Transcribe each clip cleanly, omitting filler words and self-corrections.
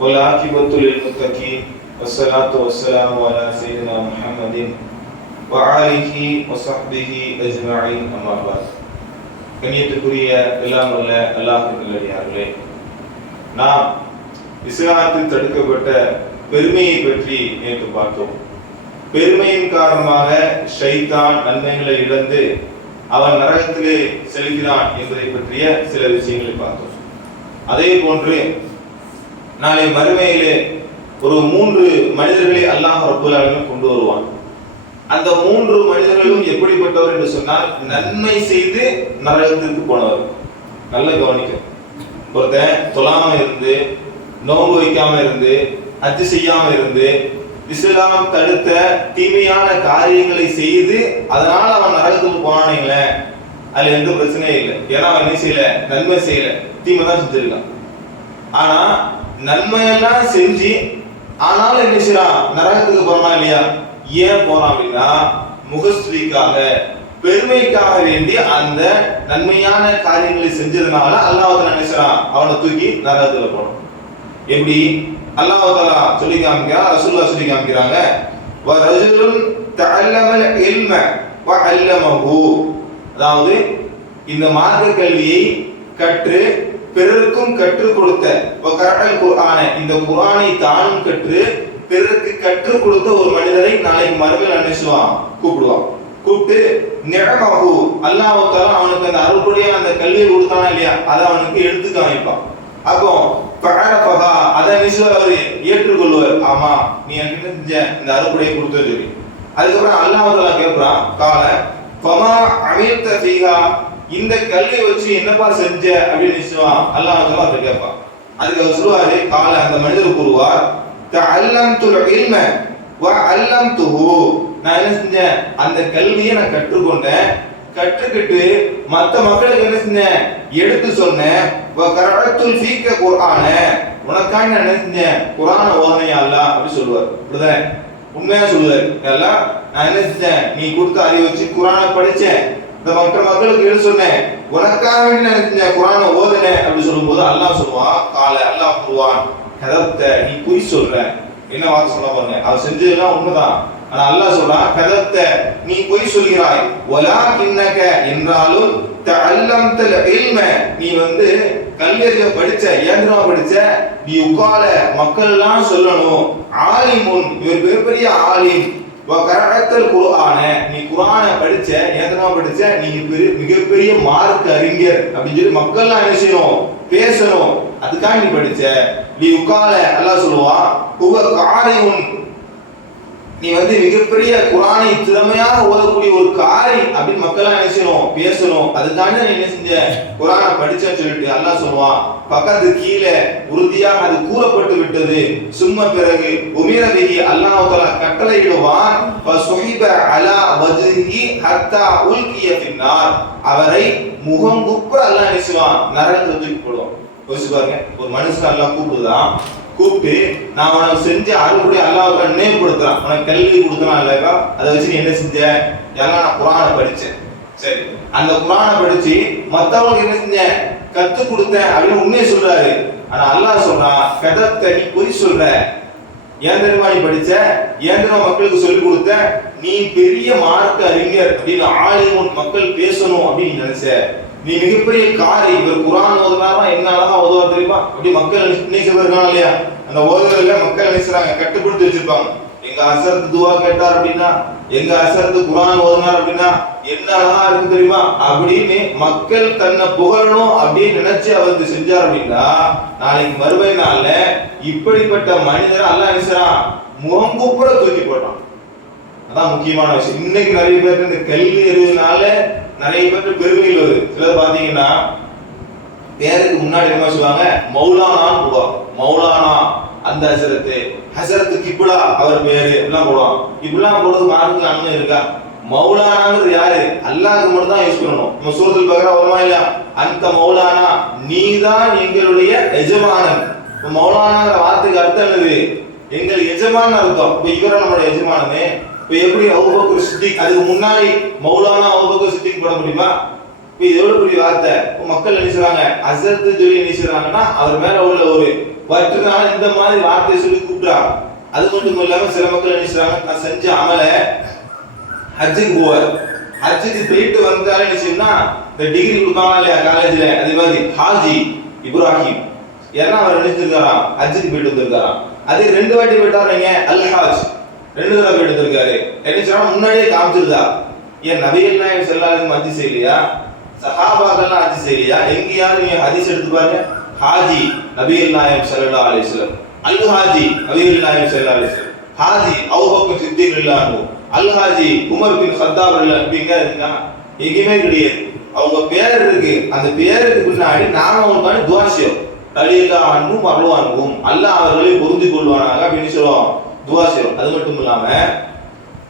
والعاقبة للمتقين والصلاة والسلام على سيدنا محمد وآله وصحبه أجمعين أما بعد. கண்ணியத்துக்குரிய எல்லாம் உள்ள அல்லாஹ்வின் நல்லடியார்களே, நாம் இஸ்லாத்தில் தடுக்கப்பட்ட பெருமையை பற்றி நேற்று பார்த்தோம். பெருமையின் காரணமாக ஷைத்தான் நன்மைகளை இழந்து அவன் நரகத்திலே செல்கிறான் என்பதை பற்றிய சில விஷயங்களை பார்த்தோம். அதே போன்று நாளை மறுமையிலே ஒரு 3 மனிதர்களை அல்லாஹ் ரப்பல் ஆலமீன் கொண்டு வருவான். அந்த 3 மனிதர்களும் எப்படிப்பட்டவர் என்று சொன்னால், நன்மை செய்து நரகத்திற்கு போனவர். நல்ல கவனிக்கும். ஒருத்தன் தொழாம இருந்து, நோன்பு வைக்காம இருந்து, ஹஜ் செய்யாம இருந்து, இஸ்லாம் தடுத்த தீமையான காரியங்களை செய்து அதனால அவன் நரகத்துக்கு போனானீங்களே, அதுல எந்த பிரச்சனையும் இல்லை. ஏன்னா அவன் என்ன செய்யல, நன்மை செய்யல, தீமை தான் செஞ்சிருக்கான். ஆனா நன்மையெல்லாம் செஞ்சு ஆனாலும் என்ன செய்யறான், நரகத்துக்கு போறானா இல்லையா? ஏன் போறான் அப்படின்னா, முகஸ்துதிக்காக, பெருமைக்காக வேண்டி அந்த நன்மையான காரியங்களை செஞ்சதுனால அல்லாஹ் நினைச்சான் அவனை தூக்கி நரகத்துல போனான். எப்படி அல்லாஹ் தஆலா சொல்லி காமிக்கிறான், ரசூலுல்லாஹ் சொல்லி காமிக்கிறாங்க, வரஜுலுன் தஅல்லமல் இல்ம வஅல்லமஹு. அதாவது இந்த மார்க்க கல்வியை கற்று பிறருக்கும் கற்றுக் கொடுத்த, வகரல் குர்ஆன, இந்த குர்ஆனை தானும் கற்று பிறருக்கு கற்றுக் கொடுத்த ஒரு மனிதரை நாளைக்கு மறுமையில் அனுசுவான், கூப்பிடுவான். கூப்பிட்டு நிஅமஹு, அல்லாஹ் தஆலா அவனுக்கு அந்த அருளுடைய அந்த கல்வியை கொடுத்தானா இல்லையா, அதை அவனுக்கு எடுத்து காமிப்பான். அப்போ ஃபஅரஃபஹா, அதை நிசுவர் அவர் ஏற்றுக்கொள்வார். ஆமா, நீ எனக்கு செஞ்ச இந்த அருளுடைய கொடுத்தது. அதுக்கப்புறம் அல்லாஹ் தஆலா கேட்கிறான், கால ஃபமா அமில்த ஃபீஹா, இந்த கல்வியை வச்சு என்னப்பா செஞ்ச அப்படின்னு நினைச்சுவான். அல்லாஹ் தஆலா அதை கேட்பான். அதுக்கு அவர் சொல்லுவாரு, கால, அந்த மனிதர் கூறுவார், தஅல்லம்துல் இல்ம வஅல்லம்துஹு, நான் என்ன செஞ்சேன், அந்த கல்வியை நான் கற்றுக்கொண்டேன், கற்றுக்கிட்டு மற்ற மக்களுக்கு என்ன செஞ்சேன், எடுத்து சொன்னேன். வகரஅத்துல் ஃபீக குர்ஆன, உனக்காக நான் என்ன செஞ்சேன், குர்ஆனை ஓதனையா அல்லாஹ் அப்படி சொல்லுவார். அப்படிதான் உண்மையா சொல்லுவார். அல்லாஹ், நான் என்ன செஞ்சேன், நீ கொடுத்த அறிவை வச்சு குர்ஆனை படிச்சேன், இந்த மற்ற மக்களுக்கு எடுத்து சொன்னேன், உனக்காக வேண்டி குர்ஆனை ஓதுனேன் அப்படி சொல்லும்போது அல்லாஹ் சொல்லுவான், கால, அல்லாஹ் சொல்லுவான், கதப்த, நீ பொய் சொல்ற. என்ன வார்த்தை சொல்ல பாருங்க, அவன் செஞ்சதெல்லாம் உண்மைதான். ஆனா அல்லாஹ் சொல்றான், கதப்த, நீ பொய் சொல்கிறாய். வலாகின்னக, என்றாலும், தஅல்லம்தல் இல்ம, நீ கல்வியறிவை படிச்ச, ஏந்திரமா படிச்ச, நீ உக்கால மக்கள் எல்லாம் சொல்லணும், ஆலிமுன், இவர் மிகப்பெரிய ஆலிம், வகரஅத்தல் குர்ஆன, நீ குர்ஆனை படிச்ச, ஏந்திரமா படிச்ச, நீ மிகப்பெரிய மார்க்க அறிஞர் அப்படின்னு சொல்லி மக்கள் எல்லாம் என்ன செய்யணும், பேசணும். அதுக்காக நீ படிச்ச. நீ உக்கால, அல்லாஹ் சொல்லுவான், ஹுவ காரியுன், நீ மிகப்பெரிய குர்ஆனை திறமையாக ஓதக்கூடிய ஒரு காரி அப்படின்னு மக்கள் எல்லாம் என்ன செய்யணும், பேசணும். அதுக்காக நீ என்ன செஞ்ச, குர்ஆனை படிச்சேன்னு சொல்லிட்டு அல்லாஹ் சொல்லுவான், பக்கத்து கீழே உறுதியாக அது கூறப்பட்டு விட்டது. சும்மா பிறகு உமிரபிஹி, அல்லாஹ் தஆலா கட்டளையிடுவான், ஃபசுஹிப அலா வஜ்ஹி ஹத்தா உல்கிய ஃபின்னார், அவரை முகங்குப்புற அல்லாஹ் நினைச்சுவான், நரகத்துல தூக்கி போடுவான். யோசிச்சு பாருங்க, ஒரு மனுஷன் அல்லாஹ் கூப்பிடுதான், கூப்பிட்டு நான் உனக்கு செஞ்ச அருளுடைய அல்லாஹ் நினைவுபடுத்துறான், உனக்கு கல்வி கொடுத்தான் இல்லையா, அதை வச்சு நீ என்ன செஞ்ச, எல்லாம் நான் குர்ஆனை படிச்சேன். சரி, அந்த குர்ஆனை படிச்சு மத்தவங்களுக்கு என்ன செஞ்சேன், கத்து கொடுத்தேன் அப்படின்னு உண்மையை சொல்றாரு. ஆனா அல்லாஹ் சொல்றான், கதப்த, நீ பொய் சொல்ற. ஏன் தெரியுமா நீ படிச்ச, ஏன் தெரியுமா மக்களுக்கு சொல்லி கொடுத்த, நீ பெரிய மார்க்க அறிஞர் அப்படின்னு ஆலிமுன், மக்கள் பேசணும் அப்படின்னு நினைச்ச, நீ மிகப்பெரிய காரி, இவர் குர்ஆன் ஓதுனாரா என்ன அழகா ஓதுவார் தெரியுமா அப்படி மக்கள் நினைச்சிருக்காங்க இல்லையா. அந்த ஓதுறதுல மக்கள் நினைச்சாங்க, கட்டுப்படுத்தி வச்சிருப்பாங்க. எங்க அசரத்து துவா கேட்டார் அப்படின்னா, எங்க அசரத்து குர்ஆன் ஓதுனார் அப்படின்னா என்ன அழகா இருக்கு தெரியுமா அப்படின்னு மக்கள் தன்னை புகழணும் அப்படின்னு நினைச்சு அவர் செஞ்சார் அப்படின்னா, நாளைக்கு மறுமை நாள்ல இப்படிப்பட்ட மனிதர் அல்லாஹ் நினைச்சான், முகங்குப்புற தூக்கி போட்டான். அதான் முக்கியமான விஷயம். இன்னைக்கு நிறைய பேருக்கு இந்த கல்வி அறிவுனால நிறைய பேருக்கு பெருமைகள் வருது. சிலர் பாத்தீங்கன்னா பேருக்கு முன்னாடி என்ன சொல்லுவாங்க, மௌலானான்னு போடுவாங்க. மௌலானா அந்த ஹசரத்து, ஹசரத்து கிப்லா அவர் பேரு எல்லாம் போடுவாங்க. இப்படிலாம் போடுறது மார்க்கத்துல அண்ணன் இருக்கா? மௌலானாங்கிறது யாரு, அல்லாஹ்க்கு மட்டும் தான் யூஸ் பண்ணணும். நம்ம சூரத்துல் பக்ரா வருமா இல்லையா, அந்த மௌலானா, நீதான் எங்களுடைய எஜமானன். இப்ப மௌலானாங்கிற வார்த்தைக்கு அர்த்தம் என்னது, எங்கள் எஜமான் அர்த்தம். இப்ப இவரை நம்மளோட எஜமானமே. இப்ப எப்படி அபூபக்கர் சித்திக், அதுக்கு முன்னாடி மௌலானா அபூபக்கர் சித்திக் போட முடியுமா? இப்ப இது எவ்வளவு பெரிய வார்த்தை. மக்கள் நினைச்சாங்க, ஹசரத் சொல்லி நினைச்சாங்கன்னா அவர் மேல உள்ள ஒரு வற்றுனால இந்த மாதிரி வார்த்தை சொல்லி கூப்பிடுறாங்க. அது மட்டும் இல்லாம சில மக்கள் என்ன செய்றாங்க, நான் செஞ்ச அமல ஹஜ்ஜுக்கு போவார். ஹஜ்ஜுக்கு போயிட்டு வந்தாலே என்ன செய்யணும்னா இந்த டிகிரி கொடுப்பாங்க இல்லையா காலேஜ்ல, அதே மாதிரி ஹாஜி இப்ராஹிம் ஏன்னா அவர் நினைச்சிருக்காராம் ஹஜ்ஜுக்கு போயிட்டு வந்திருக்காராம். அதே 2 வாட்டி போயிட்டாருங்க அல் ஹாஜ் 2 தடவை போயிட்டு வந்திருக்காரு. என்ன செய்யறாங்க முன்னாடியே காமிச்சிருந்தா. ஏன் நபிகள் நாயகம் ஸல்லல்லாஹு அலைஹி வஸல்லம் ஹஜ் செய்யலையா, சஹாபாக்கள்லாம் ஹஜ் செய்யலையா? எங்கேயாவது நீங்க ஹதீஸ் எடுத்து பாருங்க, ஹாஜி நபிகள் நாயகம் ஸல்லல்லாஹு அலைஹி வஸல்லம், அல் ஹாஜி நபிகள் நாயகம் ஸல்லல்லாஹு அலைஹி வஸல்லம், ஹாஜி அபூபக்கர் சித்திக் ரலியல்லாஹு அன்ஹு, அல் ஹாஜி உமர் பின் கத்தாப் ரலியல்லாஹு அன்ஹு இருக்கா? எங்கேயுமே கிடையாது. அவங்க பேர் இருக்கு, அந்த பேருக்கு பின்னாடி நாம அவங்களுக்கான துஆ செய்வோம். ரலியல்லாஹு அன்ஹு மர்லு அன்ஹும், அல்லாஹ் அவர்களை பொருந்திக் கொள்வானாக அப்படின்னு சொல்லுவோம், துஆ செய்வோம். அது மட்டும் இல்லாம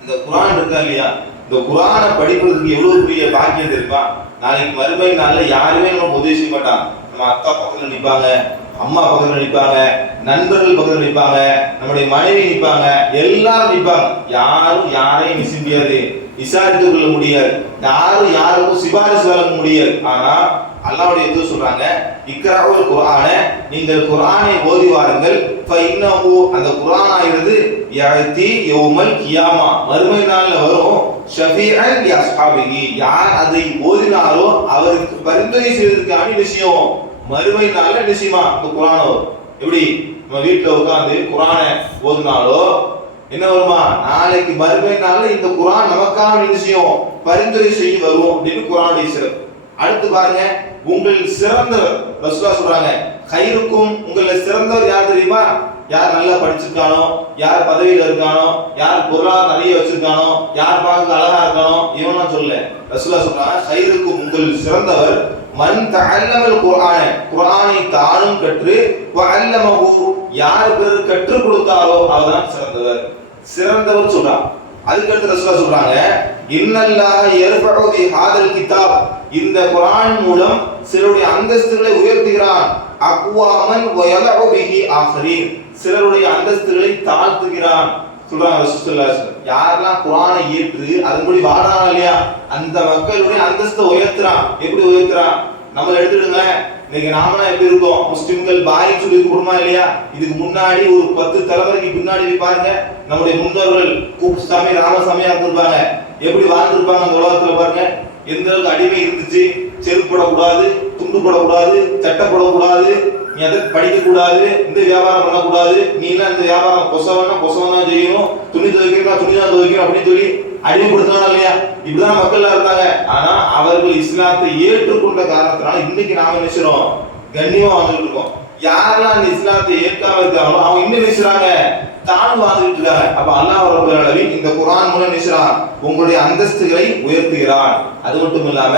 இந்த குர்ஆன் இருக்கா இல்லையா, இந்த குர்ஆனை படிக்கிறதுக்கு எவ்வளவு பெரிய பாக்கியம் தெரியுமா? நாளைக்கு மறுமை நாள்ல யாருமே நம்ம உதவி செய்ய மாட்டாங்க. நம்ம அக்கா பக்கத்துல நிற்பாங்க, அம்மா பக்கத்துல நிற்பாங்க, நண்பர்கள் பக்கத்துல நிற்பாங்க, நம்முடைய மனைவி நிற்பாங்க, எல்லாரும் நிற்பாங்க. யாரும் யாரையும் நிச்சய முடியாது, விசாரித்துக் கொள்ள முடியாது, யாரும் யாருக்கும் சிபாரிசு வழங்க முடியாது. ஆனா அல்லாஹ்வுடைய தூதர் சொல்றாங்க, இக்ராவுல் குர்ஆனை, நீங்கள் குர்ஆனை ஓதி வாருங்கள், ஃபஇன்னஹு அந்த குர்ஆன் ஆகிறது யஅதி யௌமல் கியாமா மறுமை நாள்ல வரும், ஷஃபீஅன் லி அஸ்ஹாபிஹி யார் அதை ஓதினாரோ அவருக்கு பரிந்துரை செய்வதற்கான விஷயம் மறுமை நாள்ல நிச்சயமா இந்த குர்ஆன் வரும். எப்படி நம்ம வீட்டுல உட்கார்ந்து குர்ஆனை ஓதுனாலோ என்ன வருமா, நாளைக்கு மறுமை நாள்ல இந்த குர்ஆன் நமக்கான விஷயம் பரிந்துரை செய்ய வரும் அப்படின்னு குர்ஆனுடைய சிறப்பு. அடுத்து பாருங்க, உங்களில் சிறந்தவர் ரசூலுல்லாஹ் சொல்றாங்க, கைருக்கும் உங்களை சிறந்தவர் யார் தெரியுமா? யார் நல்லா படிச்சிருக்கானோ, யார் பதவியில இருக்கானோ, யார் பொருளாதாரம் நிறைய வச்சிருக்கானோ, யார் பார்க்க அழகா இருக்கானோ, இவனும் சொல்ல ரசூலுல்லாஹ் சொல்றாங்க, கைருக்கும் உங்களில் சிறந்தவர் மன் தஅல்லமல் குர்ஆன குர்ஆனை தானும் கற்று வஅல்லமஹு யார் பிறர் கற்றுக் கொடுத்தாரோ அவர்தான் சிறந்தவர். சிறந்தவர் சொல்றான். அதுக்கு அடுத்து ரசூலுல்லாஹ் சொல்றாங்க, இன்னல்லாஹ யர்ஃபஉ பி ஹாதல் கிதாப் இந்த குர்ஆன் மூலம் சிலருடைய அந்தஸ்துகளை உயர்த்துகிறான், அக்வாமன் வ யலஉ பிஹி ஆஃபரீன் சிலருடைய அந்தஸ்துகளை தாழ்த்துகிறான் சொல்றாங்க ரசூலுல்லாஹ். யாரெல்லாம் குர்ஆனை ஏற்று அதன்படி வாழறாங்க இல்லையா, அந்த மக்களுடைய அந்தஸ்தை உயர்த்துறான். எப்படி உயர்த்துறான்? நம்ம எடுத்துடுங்க, இன்னைக்கு நாம எப்படி இருக்கோம், முஸ்லிம்கள் பாய் சொல்லி குடும்பமா இல்லையா? இதுக்கு முன்னாடி ஒரு 10 தலைமுறைக்கு பின்னாடி போய் பாருங்க, நம்முடைய முன்னோர்கள் கூப்சாமி ராமசாமியா இருந்திருப்பாங்க, எப்படி வாழ்ந்திருப்பாங்க அந்த உலகத்துல பாருங்க. எந்த அளவுக்கு அடிமை இருந்துச்சு, செருப்பு போடக்கூடாது, துண்டு போடக்கூடாது, சட்டை போடக்கூடாது, நீ அதை படிக்க கூடாது, இந்த வியாபாரம் பண்ணக்கூடாது, நீ எல்லாம் இந்த வியாபாரம் கொசவனா செய்யணும், துணி துவைக்கணும் துணி தான் துவைக்கணும் அப்படின்னு சொல்லி அடிமைப்படுத்தினா இல்லையா? இப்படிதான் மக்கள் இருந்தாங்க. ஆனா அவர்கள் இஸ்லாத்தை ஏற்றுக்கொண்ட காரணத்தினால இன்னைக்கு நாம நினைச்சிரோம் கண்ணியமா வாழ்ந்துட்டு இருக்கோம். யாரெல்லாம் அந்த இஸ்லாத்தை ஏற்காம இருக்காங்களோ அவங்க இன்னும் நினைச்சாங்க தாழ்ந்து வாழ்ந்துட்டு இருக்காங்க. அப்ப அல்லாஹ் ரப்பல் ஆலமீன் இந்த குர்ஆன் மூலம் நினைச்சான் உங்களுடைய அந்தஸ்துகளை உயர்த்துகிறான். அது மட்டும் இல்லாம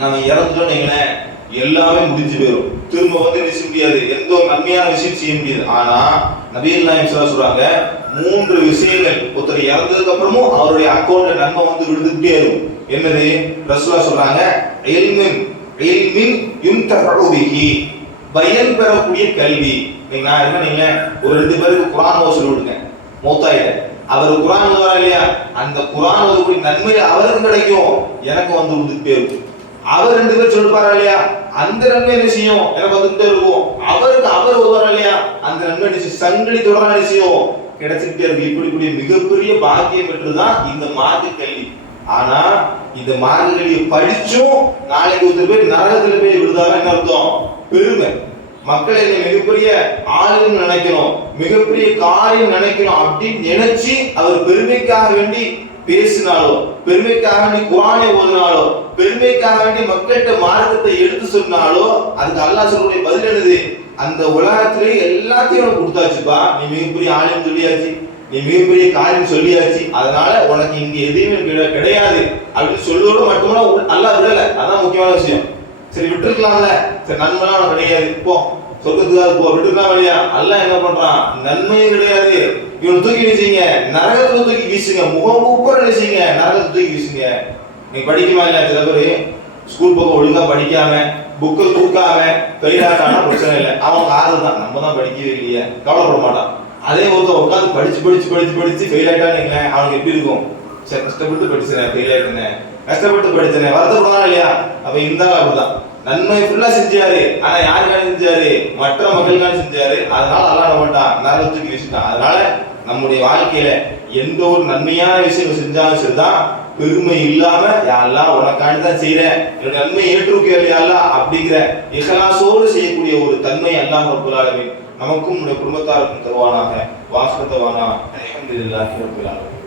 நம்ம இறந்துட்டோம் எல்லாமே முடிஞ்சு போயிடும், திரும்ப வந்து நினைச்ச முடியாது, எந்த ஒரு நன்மையான விஷயம் செய்ய முடியாது. ஆனா நபிகள் நாயகம் ஸல்லல்லாஹு அலைஹி வஸல்லம் சொல்றாங்க, 3 விஷயங்கள் ஒருத்தர் இறந்ததுக்கு அப்புறமும் அவருடைய அக்கௌண்ட்ல நன்மை வந்து விழுந்துட்டே இருக்கும். என்னது? ரசூலுல்லாஹ் சொல்றாங்க, இல்மின் யுன்தஃபஉ பிஹி பயன் பெறக்கூடிய கல்வி. நான் என்ன நீங்க ஒரு 2 பேருக்கு குர்ஆன் ஓத சொல்லி விடுங்க, மௌத்தாயிட அவர் குர்ஆன் ஓதுறா இல்லையா, அந்த குர்ஆன் ஓதக்கூடிய நன்மை அவருக்கு கிடைக்கும், எனக்கு வந்து விழுந்துட்டே இருக்கும். அவர் 2 பேர் சொல்லிப்பாரா இல்லையா, அந்த நன்மை விஷயம் எனக்கு வந்துட்டே இருக்கும். அவருக்கு அவர் ஓதுறா இல்லையா, அந்த நன்மை விஷயம் சங்கிலி தொடரான விஷயம் கிடைச்சிட்டே இருக்கு. இப்படி மிகப்பெரிய பாக்கியம் பெற்றுதான் இந்த மார்க்க கல்வி. ஆனா இந்த மார்க்க கல்வியை படிச்சும் நாளைக்கு ஒருத்தர் பேர் நரகத்துல போய் விடுதாரா என்ன அர்த்தம்? பெருமை. மக்களை மிகப்பெரிய ஆளுன்னு நினைக்கணும், மிகப்பெரிய காரியம் நினைக்கணும் அப்படின்னு நினைச்சு அவர் பெருமைக்காக வேண்டி பேசினாலோ, பெருமைக்காக வேண்டி குர்ஆனை ஓதினாலோ, பெருமைக்காக வேண்டி மக்கள்கிட்ட மார்க்கத்தை எடுத்து சொன்னாலோ அதுக்கு அல்லாஹ் சொல்லக்கூடிய பதில் என்னது? அந்த உலகத்திலே எல்லாத்தையும் உனக்கு கொடுத்தாச்சுப்பா, நீ மிகப்பெரிய ஆளுன்னு சொல்லியாச்சு, நீ மிகப்பெரிய காரியம் சொல்லியாச்சு, அதனால உனக்கு இங்க எதையுமே கிடையாது அப்படின்னு சொல்லோடு மட்டுமே அல்லாஹ் விடல. அதான் முக்கியமான விஷயம். சரி விட்டுருக்கலாம்ல, சரி நன்மைலாம் உனக்கு கிடையாது, போ சொர்க்கத்துக்காக போ, விட்டுருக்கலாம் இல்லையா? அல்லாஹ் என்ன பண்றான்? நன்மையும் கிடையாது, இவனை தூக்கி வீசுங்க, நரகத்துல தூக்கி வீசுங்க, முகமுப்ப நினைச்சீங்க நரகத்தை தூக்கி வீசுங்க. நீ படிக்குமா இல்லையா? சில பேர் ஸ்கூல் பக்கம் ஒழுங்கா படிக்காம புக்கை தூக்காம பெரியாக்கான பிரச்சனை இல்லை, அவன் காரணம் தான், நம்ம தான் படிக்கவே இல்லையே கவலைப்பட மாட்டான். அதே ஒருத்தர் உட்காந்து படிச்சு ஃபெயில் ஆயிட்டான்னு அவனுக்கு எப்படி இருக்கும்? சரி கஷ்டப்பட்டு படிச்சேன் ஃபெயில் ஆயிட்டேன், கஷ்டப்பட்டு படிச்சேன் வருத்தப்படாதான் இல்லையா? அப்ப இருந்தாலும் அப்படிதான் நன்மை ஃபுல்லா செஞ்சாரு, ஆனா யாருக்காக செஞ்சாரு? மற்ற மக்களுக்காக செஞ்சாரு. அதனால அல்லாஹ் என்ன பண்ணிட்டான்? நரகத்துக்கு வீசிட்டான். அதனால நம்முடைய வாழ்க்கையில எந்த ஒரு நன்மையான விஷயம் செஞ்சாலும் சரிதான், பெருமை இல்லாம யா அல்லாஹ் உனக்காண்டி தான் செய்றேன், என்னுடைய நன்மையை ஏற்றுக்கொள் யா அல்லாஹ் அப்படிங்கிற இஹ்லாஸோடு செய்யக்கூடிய ஒரு தன்மை அல்லாஹ் ரப்பல் ஆலமீன் நமக்கும் நம்முடைய குடும்பத்தாருக்கும் தருவானாக. வாஸ்தவானா அல்ஹம்துலில்லாஹி ரப்பில் ஆலமீன்.